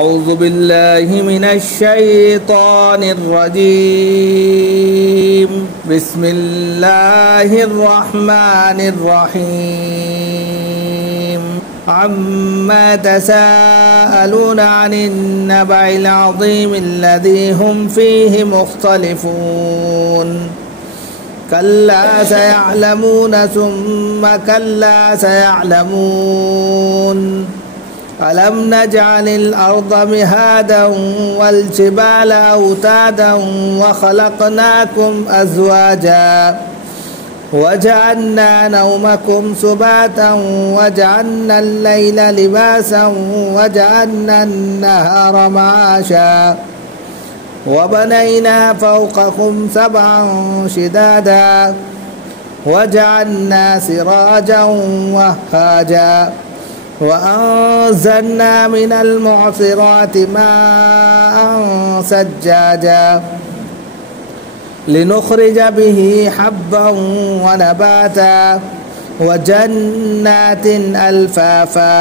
أعوذ بالله من الشيطان الرجيم بسم الله الرحمن الرحيم عما تساءلون عن النبأ العظيم الذي هم فيه مختلفون كلا سيعلمون ثم كلا سيعلمون ألم نجعل الأرض مهادا والجبال أوتادا وخلقناكم أزواجا وجعلنا نومكم سباتا وجعلنا الليل لباسا وجعلنا النهار معاشا وبنينا فوقكم سبعا شدادا وجعلنا سراجا وهاجا وأنزلنا من المعصرات ماء ثجاجا لنخرج به حبا ونباتا وجنات ألفافا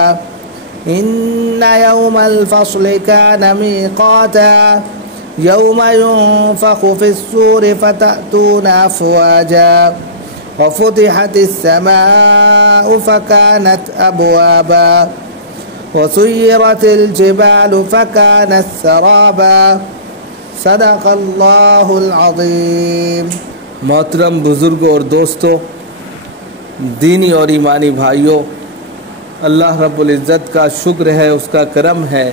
إن يوم الفصل كان ميقاتا يوم ينفخ في الصور فتأتون أفواجا وفتحت السماء فكانت أبوابا وسيرت الجبال فكانت سرابا صدق اللہ العظیم۔ محترم بزرگوں اور دوستوں، دینی اور ایمانی بھائیوں، اللہ رب العزت کا شکر ہے، اس کا کرم ہے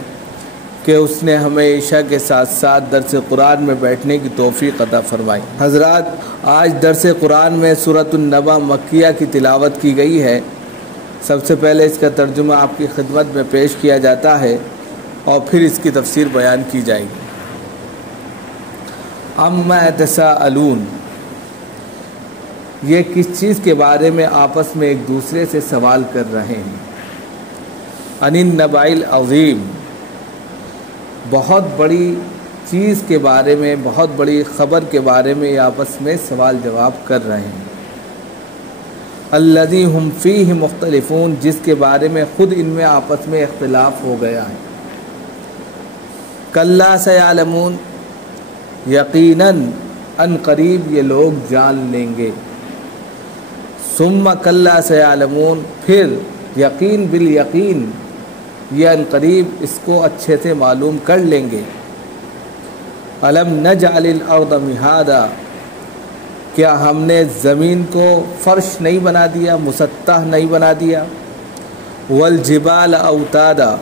کہ اس نے ہمیں عشاء کے ساتھ ساتھ درس قرآن میں بیٹھنے کی توفیق عطا فرمائی۔ حضرات، آج درس قرآن میں سورۃ النبأ مکیہ کی تلاوت کی گئی ہے۔ سب سے پہلے اس کا ترجمہ آپ کی خدمت میں پیش کیا جاتا ہے اور پھر اس کی تفسیر بیان کی جائے گی۔ عما یتساءلون، یہ کس چیز کے بارے میں آپس میں ایک دوسرے سے سوال کر رہے ہیں؟ عن النبأ العظیم، بہت بڑی چیز کے بارے میں، بہت بڑی خبر کے بارے میں یہ آپس میں سوال جواب کر رہے ہیں۔ الذی ہم فیہ مختلفون، جس کے بارے میں خود ان میں آپس میں اختلاف ہو گیا ہے۔ کلا سیعلمون، یقیناً ان قریب یہ لوگ جان لیں گے۔ ثم کلا سیعلمون، پھر یقین بالیقین یہ ان قریب اس کو اچھے سے معلوم کر لیں گے۔ الم نجعل الارض مہادا، کیا ہم نے زمین کو فرش نہیں بنا دیا، مسطح نہیں بنا دیا؟ والجبال اوتادا،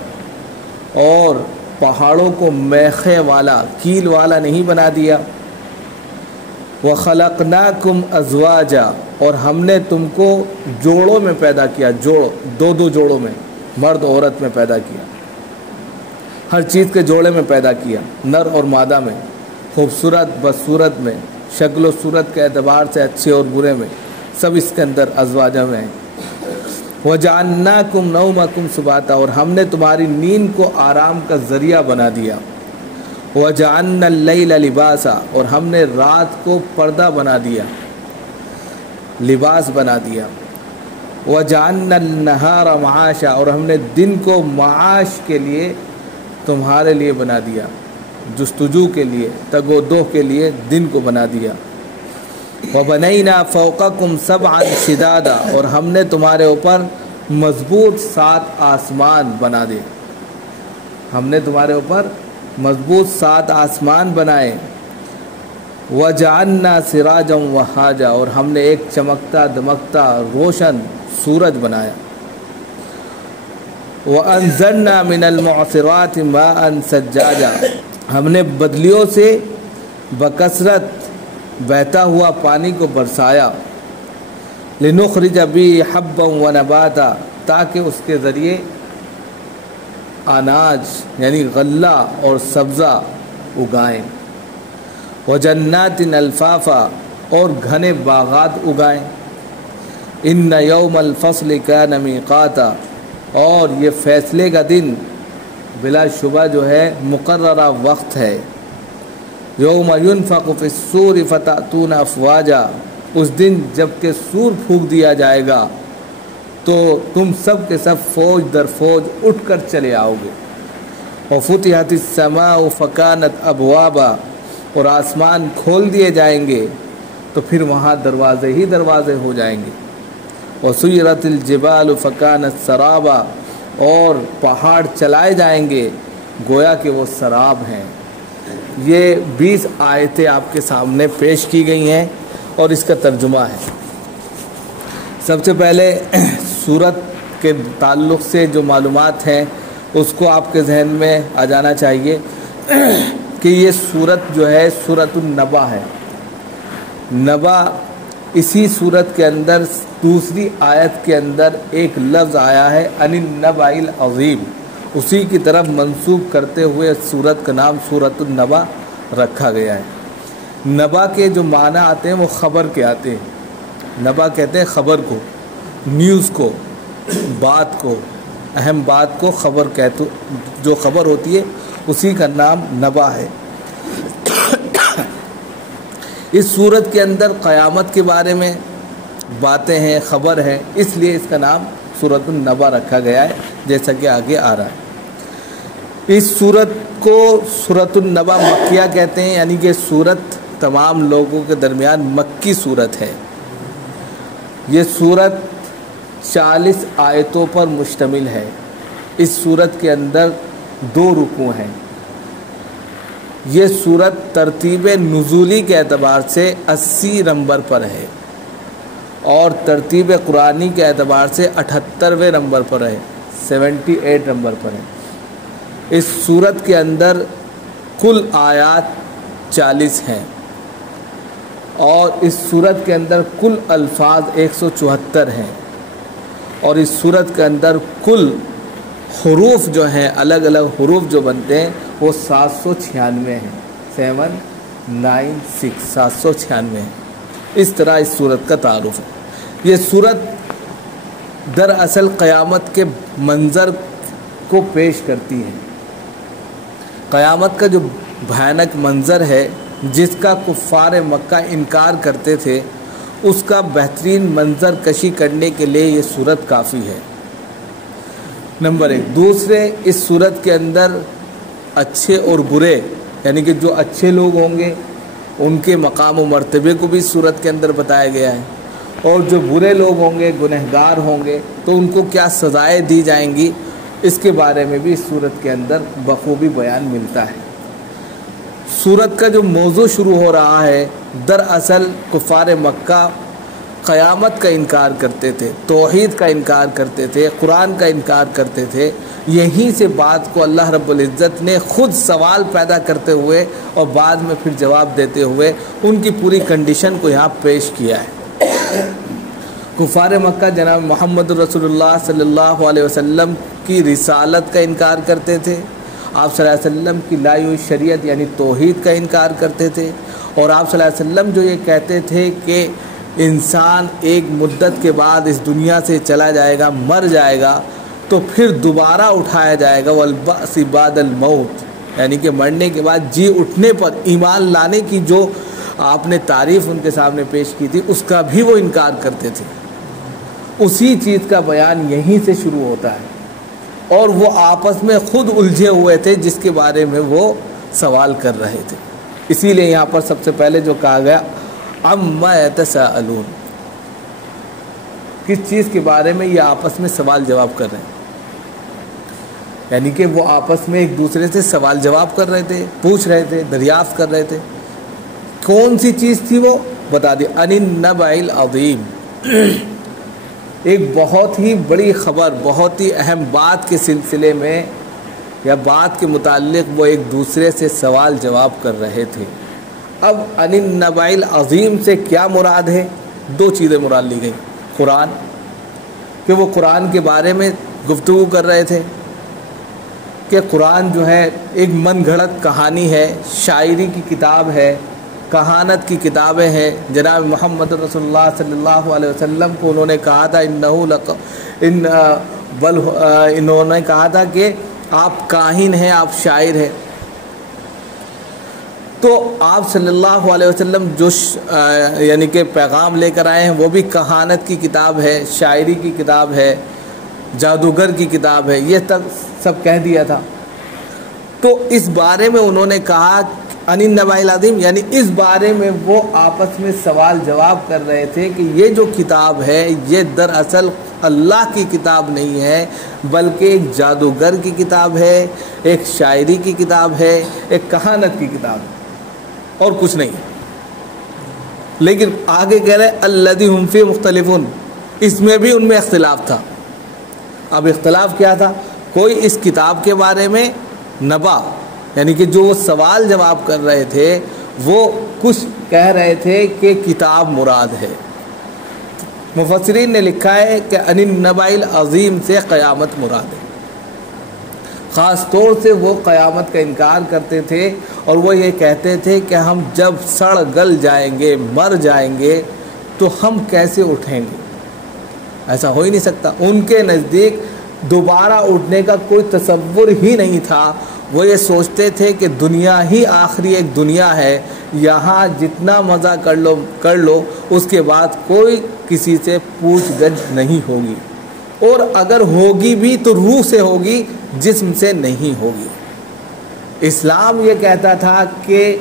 اور پہاڑوں کو میخے والا، کیل والا نہیں بنا دیا؟ وخلقناکم ازواجا، اور ہم نے تم کو جوڑوں میں پیدا کیا، دو جوڑوں میں، مرد عورت میں پیدا کیا، ہر چیز کے جوڑے میں پیدا کیا، نر اور مادہ میں، خوبصورت بدصورت میں، شکل و صورت کے اعتبار سے اچھے اور برے میں، سب اس کے اندر ازواجہ میں ہیں۔ وَجَعَلْنَاكُمْ نَوْمَكُمْ سُبَاتًا، اور ہم نے تمہاری نیند کو آرام کا ذریعہ بنا دیا۔ وَجَعَلْنَا اللَّيْلَ لِبَاسًا، اور ہم نے رات کو پردہ بنا دیا، لباس بنا دیا۔ وَجَعَلْنَا النَّهَارَ مَعَاشًا، اور ہم نے دن کو معاش کے لیے تمہارے لیے بنا دیا، جستجو کے لیے، تگ و دو کے لیے دن کو بنا دیا۔ وَبَنَيْنَا فَوْقَكُمْ سَبْعًا شِدَادًا، اور ہم نے تمہارے اوپر مضبوط 7 آسمان بنا دے، ہم نے تمہارے اوپر مضبوط 7 آسمان بنائے۔ وَجَعَلْنَا سِرَاجًا وَهَاجًا، اور ہم نے ایک چمکتا دمکتا روشن سورج بنایا۔ وَأَنزَلْنَا مِنَ الْمُعْصِرَاتِ مَاءً ثَجَّاجًا، ہم نے بدلیوں سے بکثرت بہتا ہوا پانی کو برسایا۔ لِنُخْرِجَ بِهِ حَبًّا وَنَبَاتًا، تاکہ اس کے ذریعے اناج یعنی غلہ اور سبزہ اگائیں۔ وَجَنَّاتٍ أَلْفَافًا، اور گھنے باغات اگائیں۔ إِنَّ يَوْمَ الْفَصْلِ كَانَ مِيقَاتًا، اور یہ فیصلے کا دن بلا شبہ جو ہے مقررہ وقت ہے۔ یوم ينفخ في الصور فتأتون افواجا، اس دن جب کہ سور پھونک دیا جائے گا تو تم سب کے سب فوج در فوج اٹھ کر چلے آؤ گے۔ وفتحت السماء فکانت ابوابا، اور آسمان کھول دیے جائیں گے تو پھر وہاں دروازے ہی دروازے ہو جائیں گے۔ وسیرت الجبال فکانت سرابا، اور پہاڑ چلائے جائیں گے گویا کہ وہ سراب ہیں۔ یہ 20 آیتیں آپ کے سامنے پیش کی گئی ہیں اور اس کا ترجمہ ہے۔ سب سے پہلے سورت کے تعلق سے جو معلومات ہیں اس کو آپ کے ذہن میں آ جانا چاہیے کہ یہ سورت جو ہے سورۃ النبا ہے۔ نبا، اسی سورت کے اندر دوسری آیت کے اندر ایک لفظ آیا ہے عن النبأ العظیم، اسی کی طرف منسوب کرتے ہوئے سورت کا نام سورۃ النبا رکھا گیا ہے۔ نبا کے جو معنی آتے ہیں وہ خبر کے آتے ہیں۔ نبا کہتے ہیں خبر کو، نیوز کو، بات کو، اہم بات کو خبر کہتے، جو خبر ہوتی ہے اسی کا نام نبا ہے۔ اس سورت کے اندر قیامت کے بارے میں باتیں ہیں، خبر ہے، اس لیے اس کا نام سورۃ النبا رکھا گیا ہے، جیسا کہ آگے آ رہا ہے۔ اس سورت کو سورۃ النبا مکیہ کہتے ہیں، یعنی کہ سورت تمام لوگوں کے درمیان مکی سورت ہے۔ یہ سورت 40 آیتوں پر مشتمل ہے۔ اس سورت کے اندر 2 رکوع ہیں۔ یہ سورت ترتیب نزولی کے اعتبار سے 80 نمبر پر ہے اور ترتیب قرآنی کے اعتبار سے 78ویں نمبر پر ہے، 78 نمبر پر ہے۔ اس سورت کے اندر کل آیات 40 ہیں اور اس سورت کے اندر کل الفاظ 174 ہیں، اور اس سورت کے اندر کل حروف جو ہیں، الگ الگ حروف جو بنتے ہیں وہ 796 ہیں، 796 796 ہیں۔ اس طرح اس صورت کا تعارف ہے۔ یہ صورت دراصل قیامت کے منظر کو پیش کرتی ہے۔ قیامت کا جو بھیانک منظر ہے جس کا کفار مکہ انکار کرتے تھے، اس کا بہترین منظر کشی کرنے کے لیے یہ صورت کافی ہے، نمبر 1۔ دوسرے، اس صورت کے اندر اچھے اور برے، یعنی کہ جو اچھے لوگ ہوں گے ان کے مقام و مرتبے کو بھی اس صورت کے اندر بتایا گیا ہے، اور جو برے لوگ ہوں گے، گنہگار ہوں گے، تو ان کو کیا سزائیں دی جائیں گی، اس کے بارے میں بھی اس صورت کے اندر بخوبی بیان ملتا ہے۔ صورت کا جو موضوع شروع ہو رہا ہے، دراصل کفار مکہ قیامت کا انکار کرتے تھے، توحید کا انکار کرتے تھے، قرآن کا انکار کرتے تھے۔ یہیں سے بات کو اللہ رب العزت نے خود سوال پیدا کرتے ہوئے اور بعد میں پھر جواب دیتے ہوئے ان کی پوری کنڈیشن کو یہاں پیش کیا ہے۔ کفار مکہ جناب محمد رسول اللہ صلی اللہ علیہ وسلم کی رسالت کا انکار کرتے تھے، آپ صلی اللہ علیہ وسلم کی لائی ہوئی شریعت یعنی توحید کا انکار کرتے تھے، اور آپ صلی اللہ علیہ وسلم جو یہ کہتے تھے کہ انسان ایک مدت کے بعد اس دنیا سے چلا جائے گا، مر جائے گا، تو پھر دوبارہ اٹھایا جائے گا، والبعث بعد الموت، یعنی کہ مرنے کے بعد جی اٹھنے پر ایمان لانے کی جو آپ نے تعریف ان کے سامنے پیش کی تھی اس کا بھی وہ انکار کرتے تھے۔ اسی چیز کا بیان یہیں سے شروع ہوتا ہے، اور وہ آپس میں خود الجھے ہوئے تھے جس کے بارے میں وہ سوال کر رہے تھے۔ اسی لیے یہاں پر سب سے پہلے جو کہا گیا عما یتساءلون، کس چیز کے بارے میں یہ آپس میں سوال جواب کر رہے ہیں، یعنی کہ وہ آپس میں ایک دوسرے سے سوال جواب کر رہے تھے، پوچھ رہے تھے، دریافت کر رہے تھے۔ کون سی چیز تھی وہ بتا دی، عن النبأ العظیم، ایک بہت ہی بڑی خبر، بہت ہی اہم بات کے سلسلے میں یا بات کے متعلق وہ ایک دوسرے سے سوال جواب کر رہے تھے۔ اب عن النبأ العظیم سے کیا مراد ہے؟ 2 چیزیں مراد لی گئی، قرآن، کہ وہ قرآن کے بارے میں گفتگو کر رہے تھے کہ قرآن جو ہے ایک من گھڑت کہانی ہے، شاعری کی کتاب ہے، کہانت کی کتابیں ہیں۔ جناب محمد رسول اللہ صلی اللہ علیہ وسلم کو انہوں نے کہا تھا انہوں نے کہا تھا کہ آپ کاہن ہیں، آپ شاعر ہیں۔ تو آپ صلی اللہ علیہ وسلم جو یعنی کہ پیغام لے کر آئے ہیں وہ بھی کہانت کی کتاب ہے، شاعری کی کتاب ہے، جادوگر کی کتاب ہے، یہ تک سب کہہ دیا تھا۔ تو اس بارے میں انہوں نے کہا عن النبأ العظیم، یعنی اس بارے میں وہ آپس میں سوال جواب کر رہے تھے کہ یہ جو کتاب ہے یہ دراصل اللہ کی کتاب نہیں ہے، بلکہ ایک جادوگر کی کتاب ہے، ایک شاعری کی کتاب ہے، ایک کہانت کی کتاب ہے، اور کچھ نہیں۔ لیکن آگے کہہ رہے الذی ھم فیہ مختلفون، اس میں بھی ان میں اختلاف تھا۔ اب اختلاف کیا تھا؟ کوئی اس کتاب کے بارے میں نبا، یعنی کہ جو وہ سوال جواب کر رہے تھے وہ کچھ کہہ رہے تھے کہ کتاب مراد ہے۔ مفسرین نے لکھا ہے کہ عن النبأ العظیم سے قیامت مراد ہے۔ خاص طور سے وہ قیامت کا انکار کرتے تھے اور وہ یہ کہتے تھے کہ ہم جب سڑ گل جائیں گے، مر جائیں گے، تو ہم کیسے اٹھیں گے؟ ایسا ہو ہی نہیں سکتا۔ ان کے نزدیک دوبارہ اٹھنے کا کوئی تصور ہی نہیں تھا۔ وہ یہ سوچتے تھے کہ دنیا ہی آخری ایک دنیا ہے، یہاں جتنا مزہ کر لو اس کے بعد کوئی کسی سے پوچھ گچھ نہیں ہوگی، اور اگر ہوگی بھی تو روح سے ہوگی، جسم سے نہیں ہوگی۔ اسلام یہ کہتا تھا کہ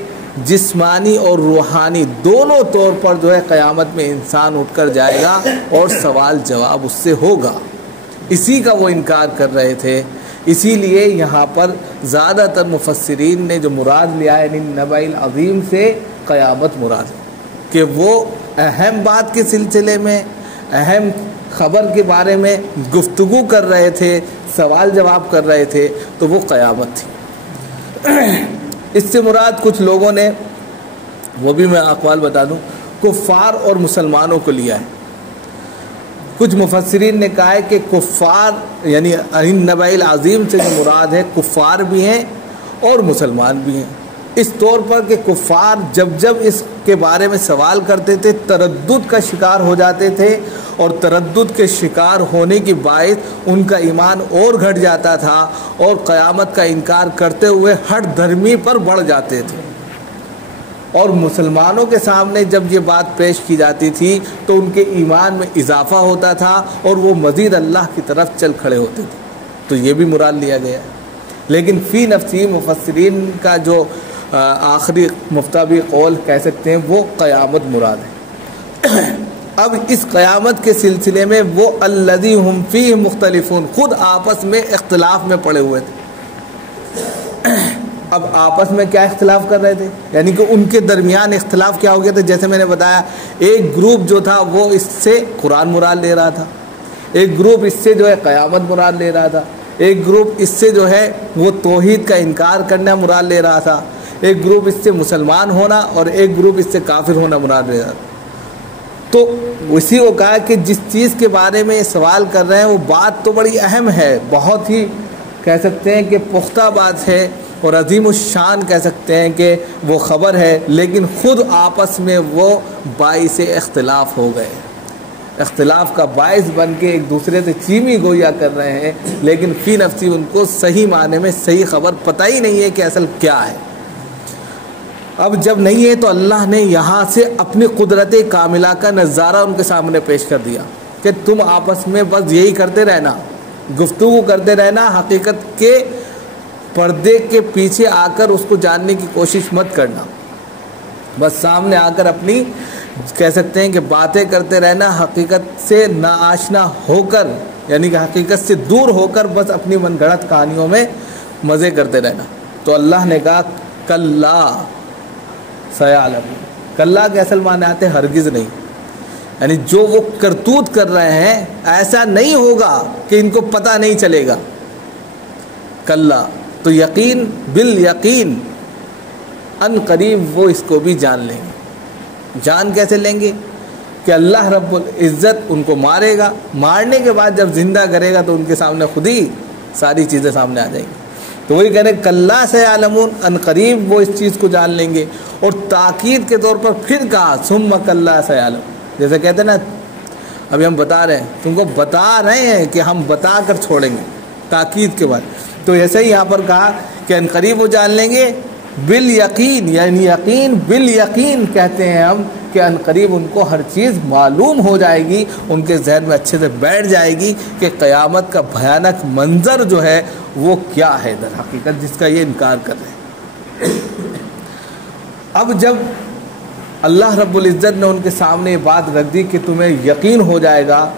جسمانی اور روحانی دونوں طور پر جو ہے قیامت میں انسان اٹھ کر جائے گا اور سوال جواب اس سے ہوگا۔ اسی کا وہ انکار کر رہے تھے۔ اسی لیے یہاں پر زیادہ تر مفسرین نے جو مراد لیا ہے النبأ العظیم سے قیامت مراد ہے، کہ وہ اہم بات کے سلسلے میں، اہم خبر کے بارے میں گفتگو کر رہے تھے، سوال جواب کر رہے تھے، تو وہ قیامت تھی۔ اس سے مراد کچھ لوگوں نے، وہ بھی میں اقوال بتا دوں، کفار اور مسلمانوں کو لیا ہے۔ کچھ مفسرین نے کہا ہے کہ کفار یعنی النبأ العظیم سے جو مراد ہے کفار بھی ہیں اور مسلمان بھی ہیں، اس طور پر کہ کفار جب اس کے بارے میں سوال کرتے تھے تردد کا شکار ہو جاتے تھے، اور تردد کے شکار ہونے کی باعث ان کا ایمان اور گھٹ جاتا تھا، اور قیامت کا انکار کرتے ہوئے ہٹ دھرمی پر بڑھ جاتے تھے۔ اور مسلمانوں کے سامنے جب یہ بات پیش کی جاتی تھی تو ان کے ایمان میں اضافہ ہوتا تھا اور وہ مزید اللہ کی طرف چل کھڑے ہوتے تھے، تو یہ بھی مراد لیا گیا ہے۔ لیکن فی نفسی مفسرین کا جو آخری مفتابی قول کہہ سکتے ہیں وہ قیامت مراد ہے۔ اب اس قیامت کے سلسلے میں وہ الذی ھم فیہ مختلفون خود آپس میں اختلاف میں پڑے ہوئے تھے۔ اب آپس میں کیا اختلاف کر رہے تھے؟ یعنی کہ ان کے درمیان اختلاف کیا ہو گیا تھا؟ جیسے میں نے بتایا، ایک گروپ جو تھا وہ اس سے قرآن مراد لے رہا تھا، ایک گروپ اس سے جو ہے قیامت مراد لے رہا تھا، ایک گروپ اس سے جو ہے وہ توحید کا انکار کرنا مراد لے رہا تھا، ایک گروپ اس سے مسلمان ہونا اور ایک گروپ اس سے کافر ہونا مراد لے رہا تھا۔ تو اسی کو کہا کہ جس چیز کے بارے میں یہ سوال کر رہے ہیں وہ بات تو بڑی اہم ہے، بہت ہی کہہ سکتے ہیں کہ پختہ بات ہے اور عظیم الشان کہہ سکتے ہیں کہ وہ خبر ہے، لیکن خود آپس میں وہ باعث اختلاف ہو گئے، اختلاف کا باعث بن کے ایک دوسرے سے چیمی گویا کر رہے ہیں، لیکن فی نفسی ان کو صحیح معنی میں صحیح خبر پتہ ہی نہیں ہے کہ اصل کیا ہے۔ اب جب نہیں ہے تو اللہ نے یہاں سے اپنی قدرت کاملہ کا نظارہ ان کے سامنے پیش کر دیا کہ تم آپس میں بس یہی کرتے رہنا، گفتگو کرتے رہنا، حقیقت کے پردے کے پیچھے آ کر اس کو جاننے کی کوشش مت کرنا، بس سامنے آ کر اپنی کہہ سکتے ہیں کہ باتیں کرتے رہنا، حقیقت سے ناآشنا ہو کر یعنی کہ حقیقت سے دور ہو کر بس اپنی من گھڑت کہانیوں میں مزے کرتے رہنا۔ تو اللہ نے کہا کلا سیعلمون، کلا کے اصل معنی آتے ہرگز نہیں، یعنی جو وہ کرتوت کر رہے ہیں ایسا نہیں ہوگا کہ ان کو پتہ نہیں چلے گا۔ کلا تو یقین بالیقین ان قریب وہ اس کو بھی جان لیں گے۔ جان کیسے لیں گے؟ کہ اللہ رب العزت ان کو مارے گا، مارنے کے بعد جب زندہ کرے گا تو ان کے سامنے خود ہی ساری چیزیں سامنے آ جائیں گی۔ تو وہی کہہ رہے ہیں کلا سیعلمون، ان قریب وہ اس چیز کو جان لیں گے۔ اور تاکید کے طور پر پھر کہا ثم کلا سیعلمون، جیسے کہتے ہیں نا ابھی ہم بتا رہے ہیں، تم کو بتا رہے ہیں کہ ہم بتا کر چھوڑیں گے، تاکید کے بعد۔ تو ایسے ہی یہاں پر کہا کہ ان قریب وہ جان لیں گے، بالیقین یعنی یقین بالیقین کہتے ہیں ہم کہ عنقریب ان کو ہر چیز معلوم ہو جائے گی، ان کے ذہن میں اچھے سے بیٹھ جائے گی کہ قیامت کا بھیانک منظر جو ہے وہ کیا ہے در حقیقت، جس کا یہ انکار کر رہے ہیں۔ اب جب اللہ رب العزت نے ان کے سامنے یہ بات رکھ دی کہ تمہیں یقین ہو جائے گا،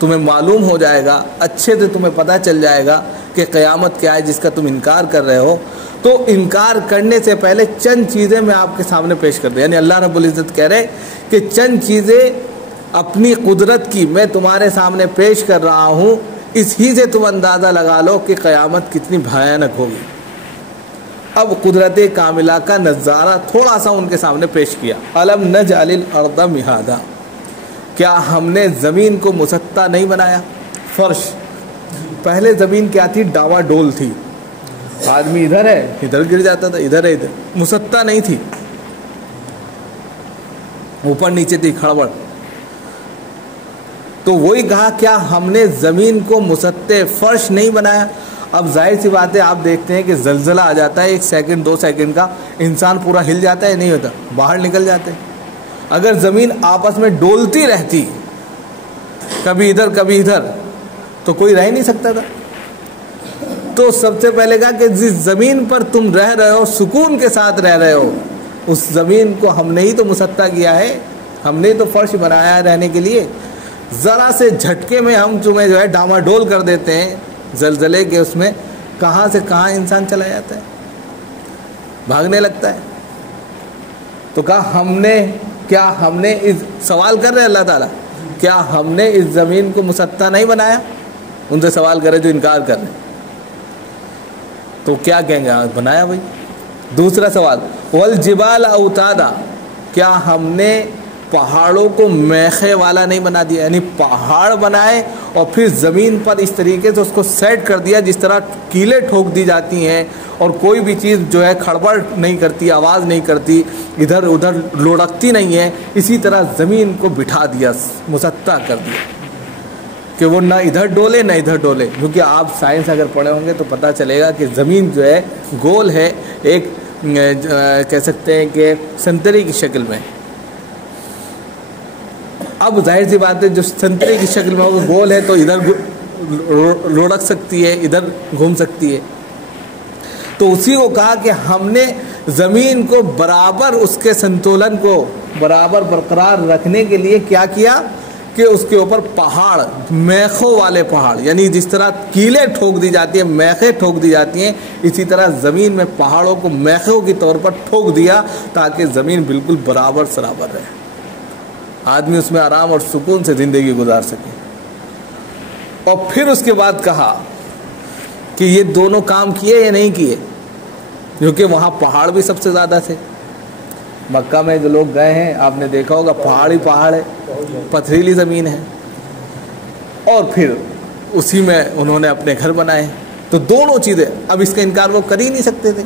تمہیں معلوم ہو جائے گا، اچھے سے تمہیں پتہ چل جائے گا کہ قیامت کیا ہے جس کا تم انکار کر رہے ہو، تو انکار کرنے سے پہلے چند چیزیں میں آپ کے سامنے پیش کر دوں۔ یعنی اللہ رب العزت کہہ رہے کہ چند چیزیں اپنی قدرت کی میں تمہارے سامنے پیش کر رہا ہوں، اس ہی سے تم اندازہ لگا لو کہ قیامت کتنی بھیانک ہوگی۔ اب قدرت کاملہ کا نظارہ تھوڑا سا ان کے سامنے پیش کیا۔ الم نجعل الارض مہادا، کیا ہم نے زمین کو مسطح نہیں بنایا، فرش؟ پہلے زمین کیا تھی؟ ڈاوا ڈول تھی، آدمی ادھر ہے ادھر گر جاتا تھا، ادھر ہے ادھر، مسطح نہیں تھی، اوپر نیچے تھی، کھڑبڑ۔ تو وہی کہا کیا ہم نے زمین کو مسطح فرش نہیں بنایا؟ اب ظاہر سی بات ہے، آپ دیکھتے ہیں کہ زلزلہ آ جاتا ہے 1 سیکنڈ 2 سیکنڈ کا، انسان پورا ہل جاتا ہے، نہیں ہوتا، باہر نکل جاتے ہیں۔ اگر زمین آپس میں ڈولتی رہتی کبھی ادھر کبھی ادھر تو کوئی رہ نہیں سکتا تھا۔ تو سب سے پہلے کہا کہ جس زمین پر تم رہ رہے ہو، سکون کے ساتھ رہ رہے ہو، اس زمین کو ہم نے ہی تو مسطح کیا ہے، ہم نے تو فرش بنایا ہے رہنے کے لیے۔ ذرا سے جھٹکے میں ہم تمہیں جو ہے ڈاما ڈول کر دیتے ہیں زلزلے کے، اس میں کہاں سے کہاں انسان چلا جاتا ہے، بھاگنے لگتا ہے۔ تو کہا ہم نے اس سوال کر رہے اللہ تعالیٰ، کیا ہم نے اس زمین کو مسطح نہیں بنایا؟ ان سے سوال کرے جو انکار کر رہے، تو کیا کہیں گے؟ بنایا بھائی۔ دوسرا سوال والجبال اوتادا، کیا ہم نے پہاڑوں کو میخے والا نہیں بنا دیا؟ یعنی پہاڑ بنائے اور پھر زمین پر اس طریقے سے اس کو سیٹ کر دیا جس طرح کیلیں ٹھوک دی جاتی ہیں اور کوئی بھی چیز جو ہے کھڑبڑ نہیں کرتی، آواز نہیں کرتی، ادھر ادھر لڑکتی نہیں ہے، اسی طرح زمین کو بٹھا دیا، مسطح کر دیا کہ وہ نہ ادھر ڈولے نہ ادھر ڈولے۔ کیونکہ آپ سائنس اگر پڑھے ہوں گے تو پتہ چلے گا کہ زمین جو ہے گول ہے، ایک کہہ سکتے ہیں کہ سنتری کی شکل میں۔ اب ظاہر سی بات ہے جو سنتری کی شکل میں وہ گول ہے تو ادھر لڑک سکتی ہے، ادھر گھوم سکتی ہے۔ تو اسی کو کہا کہ ہم نے زمین کو برابر، اس کے سنتولن کو برابر برقرار رکھنے کے لیے کیا کیا کہ اس کے اوپر پہاڑ، میخوں والے پہاڑ، یعنی جس طرح کیلیں ٹھوک دی جاتی ہیں، میخیں ٹھوک دی جاتی ہیں، اسی طرح زمین میں پہاڑوں کو میخوں کی طور پر ٹھوک دیا تاکہ زمین بالکل برابر سرابر رہے، آدمی اس میں آرام اور سکون سے زندگی گزار سکے۔ اور پھر اس کے بعد کہا کہ یہ دونوں کام کیے یا نہیں کیے، کیونکہ وہاں پہاڑ بھی سب سے زیادہ تھے۔ مکہ میں جو لوگ گئے ہیں آپ نے دیکھا ہوگا پہاڑ ہی پہاڑ ہے، پتھریلی زمین ہے، اور پھر اسی میں انہوں نے اپنے گھر بنائے۔ تو دونوں چیزیں، اب اس کا انکار وہ کر ہی نہیں سکتے تھے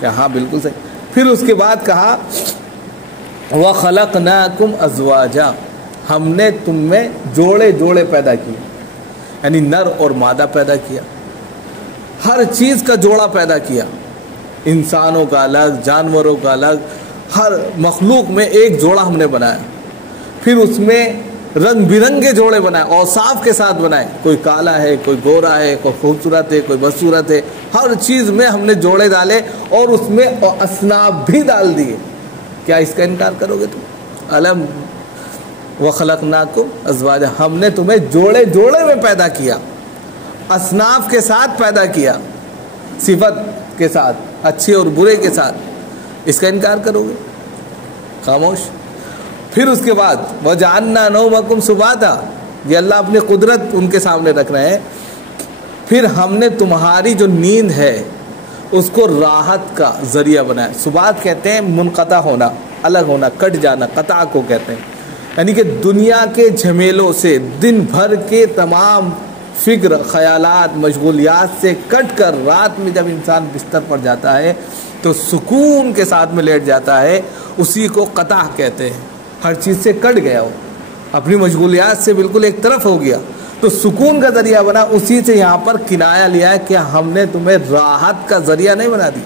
کہ ہاں بالکل صحیح۔ پھر اس کے بعد کہا وَخَلَقْنَاكُمْ أَزْوَاجًا، ہم نے تم میں جوڑے جوڑے پیدا کیے، یعنی نر اور مادہ پیدا کیا، ہر چیز کا جوڑا پیدا کیا، انسانوں کا الگ، جانوروں کا الگ، ہر مخلوق میں ایک جوڑا ہم نے بنایا۔ پھر اس میں رنگ برنگے جوڑے بنائے، اوصاف کے ساتھ بنائے، کوئی کالا ہے، کوئی گورا ہے، کوئی خوبصورت ہے، کوئی بدصورت ہے، ہر چیز میں ہم نے جوڑے ڈالے اور اس میں اصناف بھی ڈال دیے۔ کیا اس کا انکار کرو گے تم؟ الم وخلقناکم ازواجا، ہم نے تمہیں جوڑے جوڑے میں پیدا کیا، اصناف کے ساتھ پیدا کیا، صفت کے ساتھ، اچھے اور برے کے ساتھ، اس کا انکار کرو گے؟ خاموش۔ پھر اس کے بعد وَجَعَلْنَا نَوْمَكُمْ سُبَاتًا، یہ اللہ اپنی قدرت ان کے سامنے رکھ رہے ہیں۔ پھر ہم نے تمہاری جو نیند ہے اس کو راحت کا ذریعہ بنایا۔ سبات کہتے ہیں منقطع ہونا، الگ ہونا، کٹ جانا، قطع کو کہتے ہیں، یعنی کہ دنیا کے جھمیلوں سے، دن بھر کے تمام فکر، خیالات، مشغولیات سے کٹ کر رات میں جب انسان بستر پر جاتا ہے تو سکون کے ساتھ میں لیٹ جاتا ہے، اسی کو قطع کہتے ہیں۔ ہر چیز سے کٹ گیا، وہ اپنی مشغولیات سے بالکل ایک طرف ہو گیا تو سکون کا ذریعہ بنا۔ اسی سے یہاں پر کنایا لیا ہے کہ ہم نے تمہیں راحت کا ذریعہ نہیں بنا دی،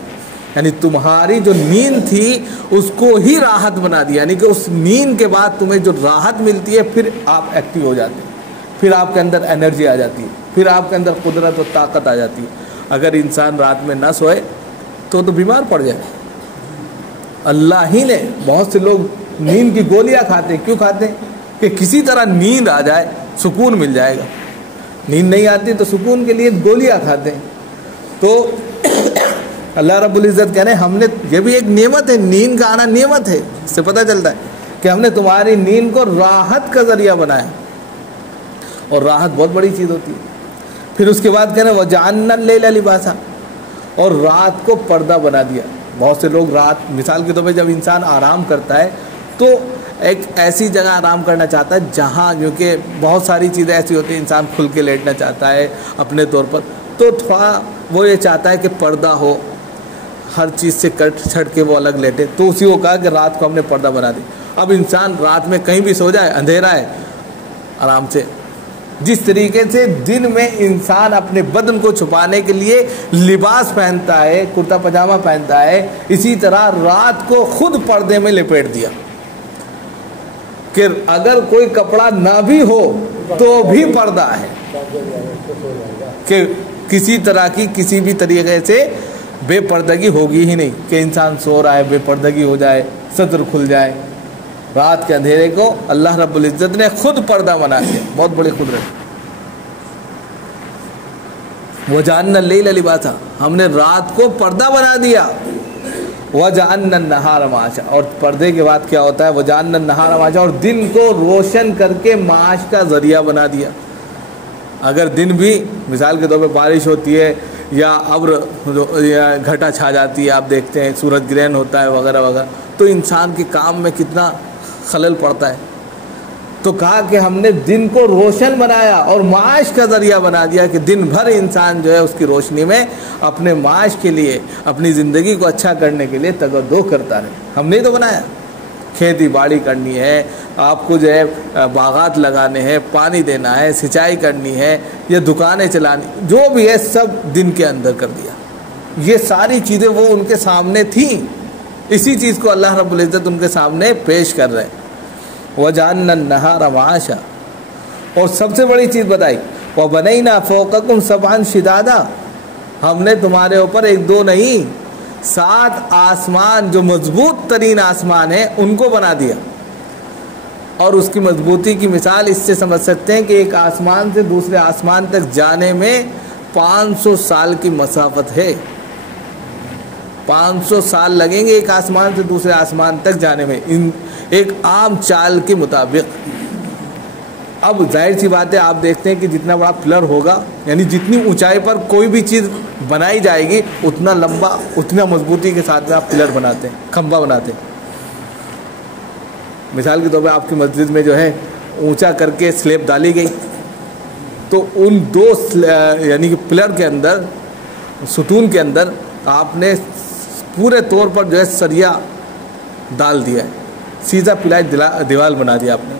یعنی تمہاری جو نیند تھی اس کو ہی راحت بنا دیا، یعنی کہ اس نیند کے بعد تمہیں جو راحت ملتی ہے پھر آپ ایکٹیو ہو جاتے ہیں، پھر آپ کے اندر انرجی آ جاتی ہے، پھر آپ کے اندر قدرت و طاقت آ جاتی ہے۔ اگر انسان رات میں نہ سوئے تو بیمار پڑ جائے۔ اللہ ہی نے، بہت سے لوگ نیند کی گولیاں کھاتے ہیں، کیوں کھاتے ہیں؟ کہ کسی طرح نیند آ جائے، سکون مل جائے گا۔ نیند نہیں آتی تو سکون کے لیے گولیاں کھاتے ہیں۔ تو اللہ رب العزت کہہ رہے ہیں ہم نے، یہ بھی ایک نعمت ہے، نیند کا آنا نعمت ہے، اس سے پتہ چلتا ہے کہ ہم نے تمہاری نیند کو راحت کا ذریعہ بنایا، اور راحت بہت بڑی چیز ہوتی ہے۔ پھر اس کے بعد کہہ رہے ہیں وَجَعَلْنَا اللَّيْلَ لِبَاسًا، اور رات کو پردہ بنا دیا۔ بہت سے لوگ رات، مثال کے طور پہ جب انسان آرام کرتا ہے تو ایک ایسی جگہ آرام کرنا چاہتا ہے جہاں، کیونکہ بہت ساری چیزیں ایسی ہوتی ہیں، انسان کھل کے لیٹنا چاہتا ہے اپنے طور پر، تو تھوڑا وہ یہ چاہتا ہے کہ پردہ ہو، ہر چیز سے کٹ چھٹ کے وہ الگ لیٹے، تو اسی کو کہا کہ رات کو ہم نے پردہ بنا دی۔ اب انسان رات میں کہیں بھی سو جائے، اندھیرا ہے، آرام سے، جس طریقے سے دن میں انسان اپنے بدن کو چھپانے کے لیے لباس پہنتا ہے، کرتا پجامہ پہنتا ہے، اسی طرح رات کو خود پردے میں لپیٹ دیا کہ اگر کوئی کپڑا نہ بھی ہو تو بھی پردہ ہے، کہ کسی طرح کی کسی بھی طریقے سے بے پردگی ہوگی ہی نہیں، کہ انسان سو رہا ہے بے پردگی ہو جائے، صدر کھل جائے۔ رات کے اندھیرے کو اللہ رب العزت نے خود پردہ بنا دیا، بہت بڑی قدرت۔ وَجَعَلْنَا اللَّيْلَ لِبَاسًا، ہم نے رات کو پردہ بنا دیا۔ وَجَعَلْنَا النَّهَارَ مَعَاشًا، اور پردے کے بعد کیا ہوتا ہے؟ وَجَعَلْنَا النَّهَارَ مَعَاشًا، اور دن کو روشن کر کے معاش کا ذریعہ بنا دیا۔ اگر دن بھی مثال کے طور پہ بارش ہوتی ہے یا ابر یا گھٹا چھا جاتی ہے، آپ دیکھتے ہیں سورج گرہن ہوتا ہے وغیرہ وغیرہ، تو انسان کے کام میں کتنا خلل پڑتا ہے۔ تو کہا کہ ہم نے دن کو روشن بنایا اور معاش کا ذریعہ بنا دیا، کہ دن بھر انسان جو ہے اس کی روشنی میں اپنے معاش کے لیے، اپنی زندگی کو اچھا کرنے کے لیے تگدو کرتا رہے۔ ہم نے تو بنایا، کھیتی باڑی کرنی ہے، آپ کو جو ہے باغات لگانے ہیں، پانی دینا ہے، سینچائی کرنی ہے، یا دکانیں چلانی، جو بھی ہے سب دن کے اندر کر دیا۔ یہ ساری چیزیں وہ ان کے سامنے تھیں، اسی چیز کو اللہ رب العزت ان کے سامنے پیش کر رہے ہیں۔ وَجَعَلْنَا النَّهَارَ مَعَاشًا، اور سب سے بڑی چیز بتائی وَبَنَيْنَا فَوْقَكُمْ سَبْعًا شِدَادًا، ہم نے تمہارے اوپر ایک دو نہیں 7 آسمان، جو مضبوط ترین آسمان ہیں، ان کو بنا دیا۔ اور اس کی مضبوطی کی مثال اس سے سمجھ سکتے ہیں کہ ایک آسمان سے دوسرے آسمان تک جانے میں 500 سال کی مسافت ہے۔ 500 سال لگیں گے ایک آسمان سے دوسرے آسمان تک جانے میں، ایک عام چال کے مطابق۔ اب ظاہر سی بات ہے، آپ دیکھتے ہیں کہ جتنا بڑا پلر ہوگا، یعنی جتنی اونچائی پر کوئی بھی چیز بنائی جائے گی، اتنا لمبا، اتنا مضبوطی کے ساتھ میں آپ پلر بناتے ہیں، کھمبا بناتے ہیں۔ مثال کے طور پہ آپ کی مسجد میں جو ہے اونچا کر کے سلیب ڈالی گئی، تو ان 2 یعنی کہ پلر کے اندر، ستون کے اندر آپ نے پورے طور پر جو ہے سریا ڈال دیا ہے، سیدھا پلائی دیوال بنا دیا آپ نے۔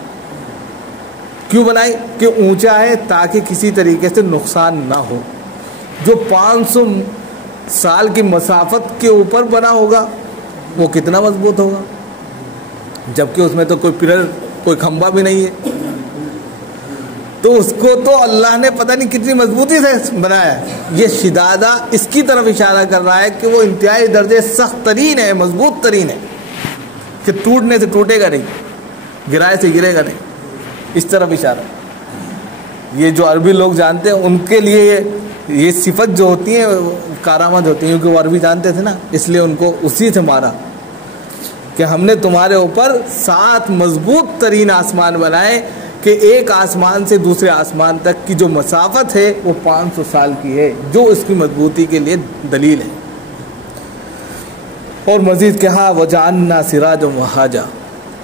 کیوں بنائی؟ کہ اونچا ہے تاکہ کسی طریقے سے نقصان نہ ہو۔ جو 500 سال کی مسافت کے اوپر بنا ہوگا وہ کتنا مضبوط ہوگا، جبکہ اس میں تو کوئی پلر، کوئی کھمبا بھی نہیں ہے، تو اس کو تو اللہ نے پتہ نہیں کتنی مضبوطی سے بنایا ہے۔ یہ شدادہ اس کی طرف اشارہ کر رہا ہے کہ وہ انتہائی درجے سخت ترین ہے، مضبوط ترین ہے، کہ ٹوٹنے سے ٹوٹے گا نہیں، گرائے سے گرے گا نہیں، اس طرف اشارہ۔ یہ جو عربی لوگ جانتے ہیں ان کے لیے یہ صفت جو ہوتی ہیں کارآمد ہوتی ہیں، کیونکہ وہ عربی جانتے تھے نا، اس لیے ان کو اسی سے مارا کہ ہم نے تمہارے اوپر 7 مضبوط ترین آسمان بنائے، کہ ایک آسمان سے دوسرے آسمان تک کی جو مسافت ہے وہ 500 سال کی ہے، جو اس کی مضبوطی کے لیے دلیل ہے۔ اور مزید کہا وَجَعَلْنَا سِرَاجًا وَهَاجًا،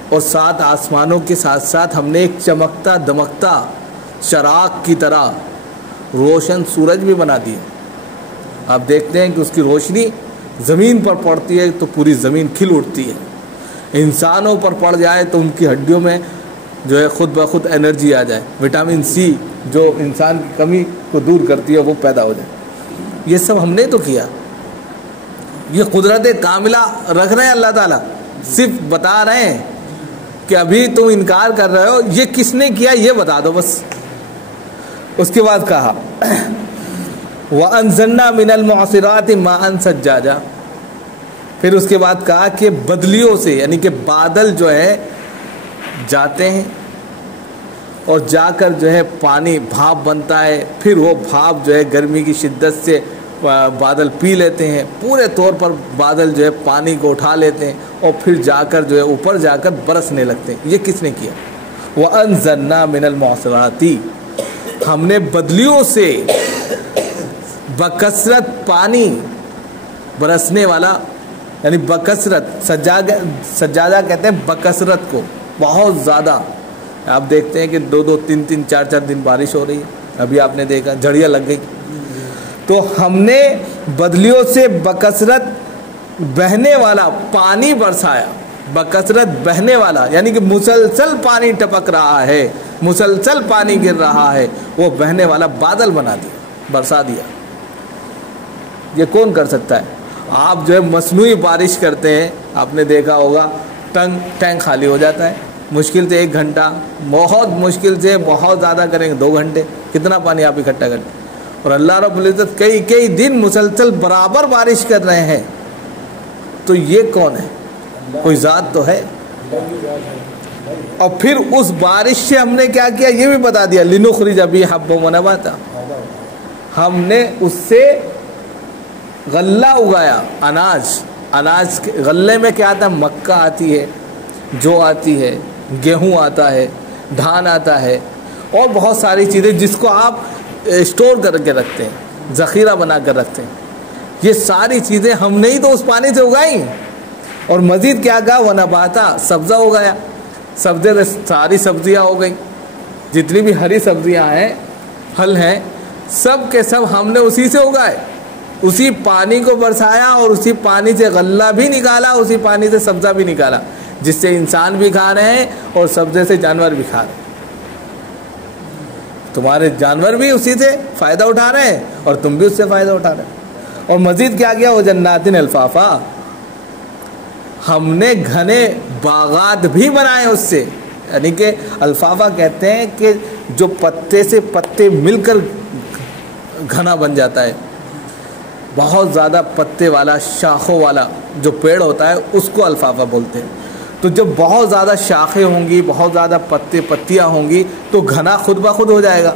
اور 7 آسمانوں کے ساتھ ساتھ ہم نے ایک چمکتا دمکتا چراغ کی طرح روشن سورج بھی بنا دیا۔ آپ دیکھتے ہیں کہ اس کی روشنی زمین پر پڑتی ہے تو پوری زمین کھل اٹھتی ہے، انسانوں پر پڑ جائے تو ان کی ہڈیوں میں جو ہے خود بخود انرجی آ جائے، وٹامن سی جو انسان کی کمی کو دور کرتی ہے وہ پیدا ہو جائے۔ یہ سب ہم نے تو کیا۔ یہ قدرت کاملہ رکھ رہے ہیں اللہ تعالیٰ، صرف بتا رہے ہیں کہ ابھی تم انکار کر رہے ہو، یہ کس نے کیا یہ بتا دو بس۔ اس کے بعد کہا وَأَنزَلْنَا مِنَ الْمُعْصِرَاتِ مَاءً ثَجَّاجًا، پھر اس کے بعد کہا کہ بدلیوں سے، یعنی کہ بادل جو ہے جاتے ہیں اور جا کر جو ہے پانی بھاپ بنتا ہے، پھر وہ بھاپ جو ہے گرمی کی شدت سے بادل پی لیتے ہیں، پورے طور پر بادل جو ہے پانی کو اٹھا لیتے ہیں اور پھر جا کر جو ہے اوپر جا کر برسنے لگتے ہیں۔ یہ کس نے کیا؟ وَأَنزَلْنَا مِنَ الْمُعْصِرَاتِ، ہم نے بدلیوں سے بکثرت پانی برسنے والا، یعنی بکثرت، سجادہ کہتے ہیں بکثرت کو، بہت زیادہ۔ آپ دیکھتے ہیں کہ 2-2 3-3 4-4 دن بارش ہو رہی ہے، ابھی آپ نے دیکھا جھڑیاں لگ گئی۔ تو ہم نے بدلیوں سے بکثرت بہنے والا پانی برسایا، بکثرت بہنے والا یعنی کہ مسلسل پانی ٹپک رہا ہے، مسلسل پانی گر رہا ہے، وہ بہنے والا بادل بنا دیا، برسا دیا۔ یہ کون کر سکتا ہے؟ آپ جو ہے مصنوعی بارش کرتے ہیں، آپ نے دیکھا ہوگا ٹینک خالی ہو جاتا ہے، مشکل سے 1 گھنٹہ، بہت مشکل سے بہت زیادہ کریں گے 2 گھنٹے، کتنا پانی آپ اکٹھا کریں؟ اور اللہ رب العزت کئی دن مسلسل برابر بارش کر رہے ہیں، تو یہ کون ہے؟ کوئی ذات تو ہے۔ اور پھر اس بارش سے ہم نے کیا کیا یہ بھی بتا دیا، لِنُخْرِجَ بِهِ حَبًّا وَنَبَاتًا، ہم نے اس سے غلہ اگایا، اناج غلے میں کیا آتا ہے؟ مکہ آتی ہے، جو آتی ہے، گیہوں آتا ہے، دھان آتا ہے، اور بہت ساری چیزیں جس کو آپ اسٹور کر کے رکھتے ہیں، ذخیرہ بنا کر رکھتے ہیں۔ یہ ساری چیزیں ہم نے ہی تو اس پانی سے اگائی۔ اور مزید کیا کہا؟ وَنَبَاتًا، سبزہ اگایا، سبزے ساری سبزیاں ہو گئی، جتنی بھی ہری سبزیاں ہیں، پھل ہیں، سب کے سب ہم نے اسی سے اگائے، اسی پانی کو برسایا اور اسی پانی سے غلہ بھی نکالا، اسی پانی سے سبزہ بھی نکالا، جس سے انسان بھی کھا رہے ہیں اور سبزے سے جانور بھی کھا رہے ہیں۔ تمہارے جانور بھی اسی سے فائدہ اٹھا رہے ہیں اور تم بھی اس سے فائدہ اٹھا رہے ہیں۔ اور مزید کیا کیا؟ وَجَنَّاتٍ أَلْفَافًا، ہم نے گھنے باغات بھی بنائے اس سے، یعنی کہ الفافا کہتے ہیں کہ جو پتے سے پتے مل کر گھنا بن جاتا ہے، بہت زیادہ پتے والا، شاخوں والا جو پیڑ ہوتا ہے اس کو الفافا بولتے ہیں۔ تو جب بہت زیادہ شاخیں ہوں گی، بہت زیادہ پتیاں ہوں گی تو گھنا خود بخود ہو جائے گا۔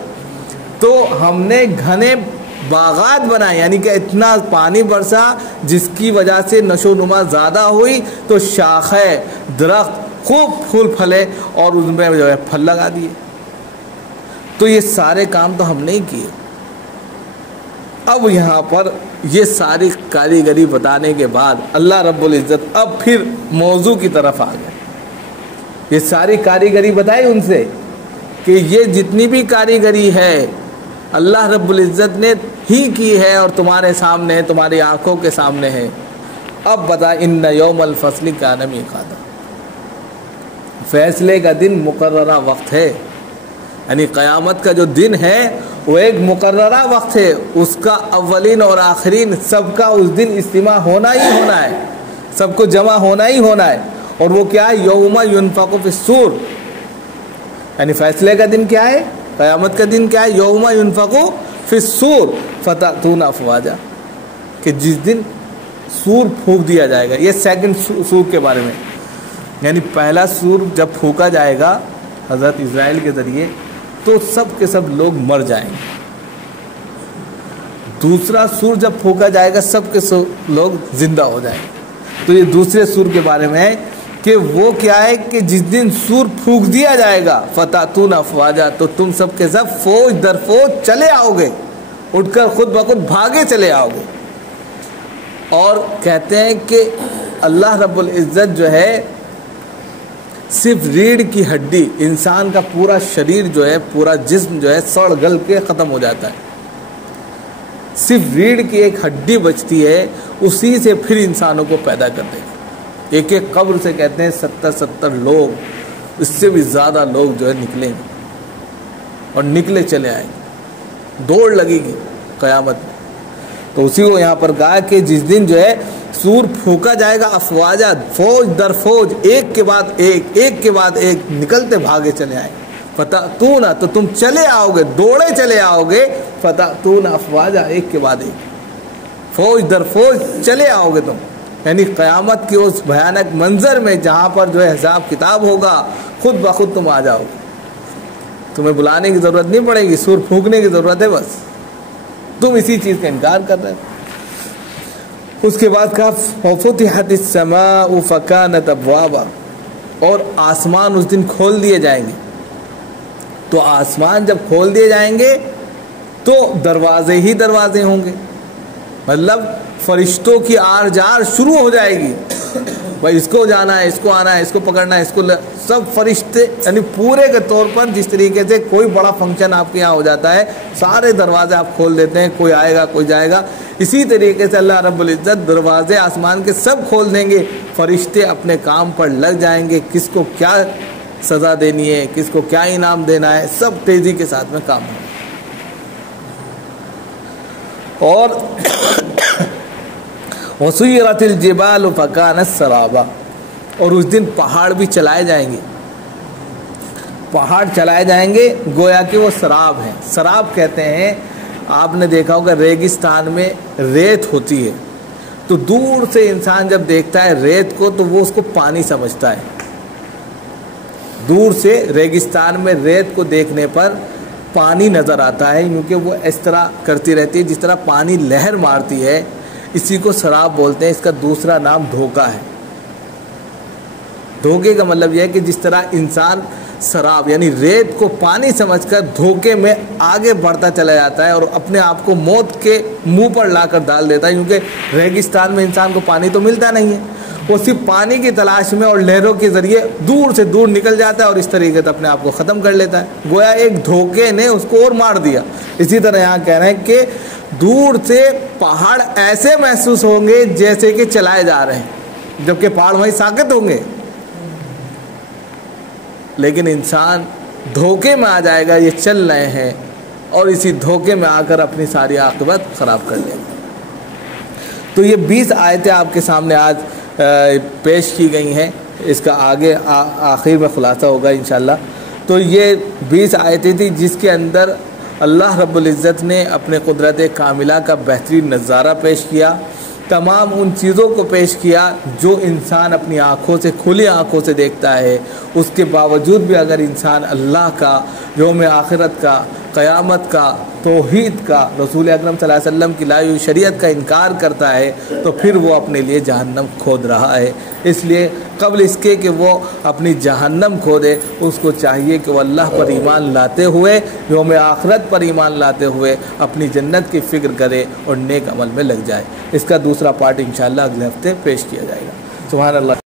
تو ہم نے گھنے باغات بنائے، یعنی کہ اتنا پانی برسا جس کی وجہ سے نشو و نما زیادہ ہوئی، تو شاخیں، درخت خوب پھول پھلے اور اس میں جو ہے پھل لگا دیے۔ تو یہ سارے کام تو ہم نہیں کیے۔ اب یہاں پر یہ ساری کاریگری بتانے کے بعد اللہ رب العزت اب پھر موضوع کی طرف آ گئے۔ یہ ساری کاریگری بتائی ان سے کہ یہ جتنی بھی کاریگری ہے اللہ رب العزت نے ہی کی ہے اور تمہارے سامنے ہے، تمہاری آنکھوں کے سامنے ہے۔ اب بتا ان یوم الفصل کان میقاتا، فیصلے کا دن مقررہ وقت ہے، یعنی قیامت کا جو دن ہے وہ ایک مقررہ وقت ہے، اس کا اولین اور آخرین سب کا اس دن اجتماع ہونا ہی ہونا ہے، سب کو جمع ہونا ہی ہونا ہے۔ اور وہ کیا ہے؟ یوم ینفخ فی الصور، یعنی فیصلے کا دن کیا ہے؟ قیامت کا دن کیا ہے؟ یوم ینفخ فی الصور فتأتون افواجا، کہ جس دن سور پھونک دیا جائے گا۔ یہ سیکنڈ سور کے بارے میں، یعنی پہلا سور جب پھونکا جائے گا حضرت اسرائیل کے ذریعے تو سب کے سب لوگ مر جائیں گے۔ دوسرا سور جب پھونکا جائے گا سب کے سب لوگ زندہ ہو جائیں گے۔ تو یہ دوسرے سور کے بارے میں ہے کہ وہ کیا ہے کہ جس دن سور پھونک دیا جائے گا فتاتون افواجا، تو تم سب کے سب فوج در فوج چلے آؤ گے، اٹھ کر خود بخود بھاگے چلے آؤ گے۔ اور کہتے ہیں کہ اللہ رب العزت جو ہے صرف ریڑھ کی ہڈی، انسان کا پورا شریر جو ہے، پورا جسم جو ہے سڑ گل کے ختم ہو جاتا ہے، صرف ریڑھ کی ایک ہڈی بچتی ہے، اسی سے پھر انسانوں کو پیدا کر دے گا۔ ایک ایک قبر سے کہتے ہیں 70 لوگ، اس سے بھی زیادہ لوگ جو ہے نکلیں گے اور نکلے چلے آئیں گے، دوڑ لگے گی قیامت میں۔ تو اسی کو یہاں پر کہا کہ جس دن جو ہے سور پھونکا جائے گا، افواجا، فوج در فوج، ایک کے بعد ایک نکلتے بھاگے چلے آئیں، فتأتون، تو تم چلے آؤ گے، دوڑے چلے آؤ گے، فتأتون افواجا، ایک کے بعد ایک، فوج در فوج چلے آؤ گے تم، یعنی قیامت کے اس بھیانک منظر میں جہاں پر جو ہے حساب کتاب ہوگا، خود بخود تم آ جاؤ گے، تمہیں بلانے کی ضرورت نہیں پڑے گی، سور پھونکنے کی ضرورت ہے، بس تم اسی چیز کا انکار کر رہے ہو۔ اس کے بعد کہا وَفُتِحَتِ السَّمَاءُ فَكَانَتْ أَبْوَابًا، اور آسمان اس دن کھول دیے جائیں گے، تو آسمان جب کھول دیے جائیں گے تو دروازے ہی دروازے ہوں گے، مطلب فرشتوں کی آر جار شروع ہو جائے گی، بھائی اس کو جانا ہے، اس کو آنا ہے، اس کو پکڑنا ہے، اس کو سب فرشتے، یعنی پورے کے طور پر جس طریقے سے کوئی بڑا فنکشن آپ کے یہاں ہو جاتا ہے، سارے دروازے آپ کھول دیتے ہیں، کوئی آئے گا کوئی جائے گا، اسی طریقے سے اللہ رب العزت دروازے آسمان کے سب کھول دیں گے، فرشتے اپنے کام پر لگ جائیں گے، کس کو کیا سزا دینی ہے، کس کو کیا انعام دینا ہے، سب تیزی کے ساتھ میں کام ہوگا۔ اور وَسُيِّرَتِ الْجِبَالُ فَكَانَتْ سَرَابًا، اور اس دن پہاڑ بھی چلائے جائیں گے، پہاڑ چلائے جائیں گے گویا کہ وہ سراب ہیں۔ سراب کہتے ہیں، آپ نے دیکھا ہوگا ریگستان میں ریت ہوتی ہے، تو دور سے انسان جب دیکھتا ہے ریت کو تو وہ اس کو پانی سمجھتا ہے، دور سے ریگستان میں ریت کو دیکھنے پر پانی نظر آتا ہے، کیونکہ وہ اس طرح کرتی رہتی ہے جس طرح پانی لہر مارتی ہے، اسی کو سراب بولتے ہیں۔ اس کا دوسرا نام دھوکہ ہے۔ دھوکے کا مطلب یہ ہے کہ جس طرح انسان سراب یعنی ریت کو پانی سمجھ کر دھوکے میں آگے بڑھتا چلا جاتا ہے اور اپنے آپ کو موت کے منہ پر لا کر ڈال دیتا ہے، کیونکہ ریگستان میں انسان کو پانی تو ملتا نہیں ہے، وہ صرف پانی کی تلاش میں اور لہروں کے ذریعے دور سے دور نکل جاتا ہے اور اس طریقے سے اپنے آپ کو ختم کر لیتا ہے، گویا ایک دھوکے نے اس کو اور مار دیا۔ اسی طرح یہاں کہہ رہے ہیں کہ دور سے پہاڑ ایسے محسوس ہوں گے جیسے کہ چلائے جا رہے ہیں، جبکہ پہاڑ وہیں ساکت ہوں گے، لیکن انسان دھوکے میں آ جائے گا، یہ چل رہے ہیں، اور اسی دھوکے میں آ کر اپنی ساری عاقبت خراب کر لے گا۔ تو یہ 20 آیتیں آپ کے سامنے آج پیش کی گئی ہیں، اس کا آگے آخر میں خلاصہ ہوگا انشاءاللہ۔ تو یہ 20 آیتیں تھیں جس کے اندر اللہ رب العزت نے اپنے قدرت کاملہ کا بہترین نظارہ پیش کیا، تمام ان چیزوں کو پیش کیا جو انسان اپنی آنکھوں سے کھلی آنکھوں سے دیکھتا ہے، اس کے باوجود بھی اگر انسان اللہ کا، یوم آخرت کا، قیامت کا، توحید کا، رسول اکرم صلی اللہ علیہ وسلم کی لائی ہوئی شریعت کا انکار کرتا ہے تو پھر وہ اپنے لیے جہنم کھود رہا ہے۔ اس لیے قبل اس کے کہ وہ اپنی جہنم کھودے، اس کو چاہیے کہ وہ اللہ پر ایمان لاتے ہوئے، یوم آخرت پر ایمان لاتے ہوئے اپنی جنت کی فکر کرے اور نیک عمل میں لگ جائے۔ اس کا دوسرا پارٹ انشاءاللہ اگلے ہفتے پیش کیا جائے گا۔ سبحان اللہ۔